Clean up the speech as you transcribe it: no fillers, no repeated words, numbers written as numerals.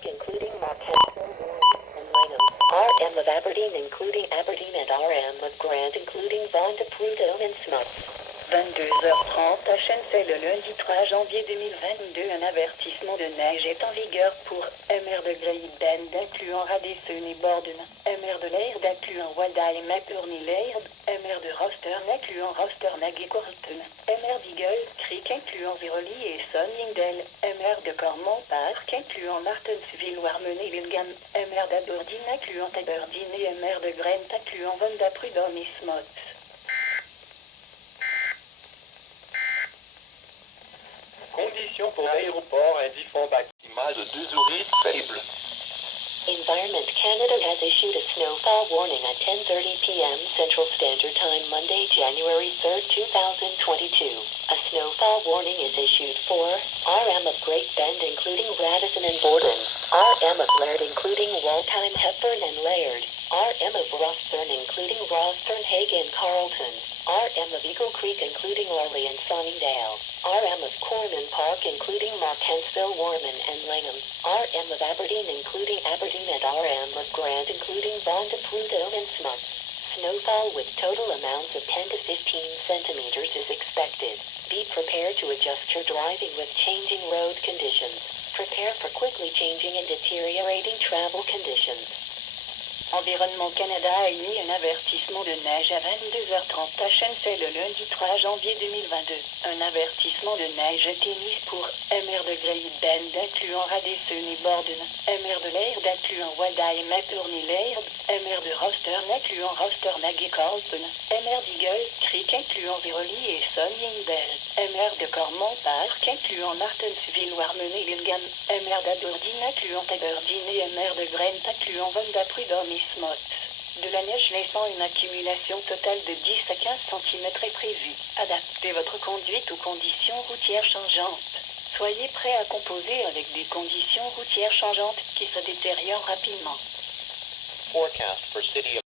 Park, including Marquette and Langham. RM of Aberdeen, including Aberdeen, and RM of Grant, including Vaughan de Prudhomme and Smuts. 22h30 à Shenandoah le lundi 3 janvier 2022. Un avertissement de neige est en vigueur pour MR de Great Bend incluant Radisson et Borden, MR de Laird incluant Wada et Mapurny Laird, MR de Rostern incluant Rosternag et Coralton, MR d'Eagle Creek incluant Veroli et Sunningdale, MR de Cormont Park incluant Martensville, Warmen et Wilgan, MR d'Aberdeen incluant Aberdeen et MR de Grant incluant Vonda Prudhomme et Smuts. Conditions pour l'aéroport indiquant bâtiment de 2 ouvriers faibles. Environment Canada has issued a snowfall warning at 10:30 p.m. Central Standard Time Monday, January 3, 2022. A snowfall warning is issued for RM of Great Bend including Radisson and Borden, RM of Laird including Waltheim, Hepburn and Laird, RM of Rostern including Rostern, Hague and Carleton, RM of Eagle Creek including Orley and Sunningdale, RM of Corman Park including Markentsville, Warman and Langham, RM of Aberdeen including Aberdeen and RM of Grant including Vaughan de Prudhomme and Smuts. Snowfall with total amounts of 10 to 15 centimeters is expected. Be prepared to adjust your driving with changing road conditions. Prepare for quickly changing and deteriorating travel conditions. Environnement Canada a émis un avertissement de neige à 22h30 à Shenandoah le lundi 3 janvier 2022. Un avertissement de neige est émis pour MR de Great Bend incluant Radisson et Borden, MR de Laird incluant Wada et Mapurny Laird, MR de Rostern incluant Rosternag et Carleton, MR d'Eagle Creek incluant Veroli et Sunningdale, MR de Cormont Park incluant Martensville, Warmen et Wilgan, MR d'Aberdeen incluant Aberdeen et MR de Grant incluant Vonda Prudhomme et Smuts. De la neige laissant une accumulation totale de 10 à 15 cm est prévue. Adaptez votre conduite aux conditions routières changeantes. Soyez prêt à composer avec des conditions routières changeantes qui se détériorent rapidement. Forecast for city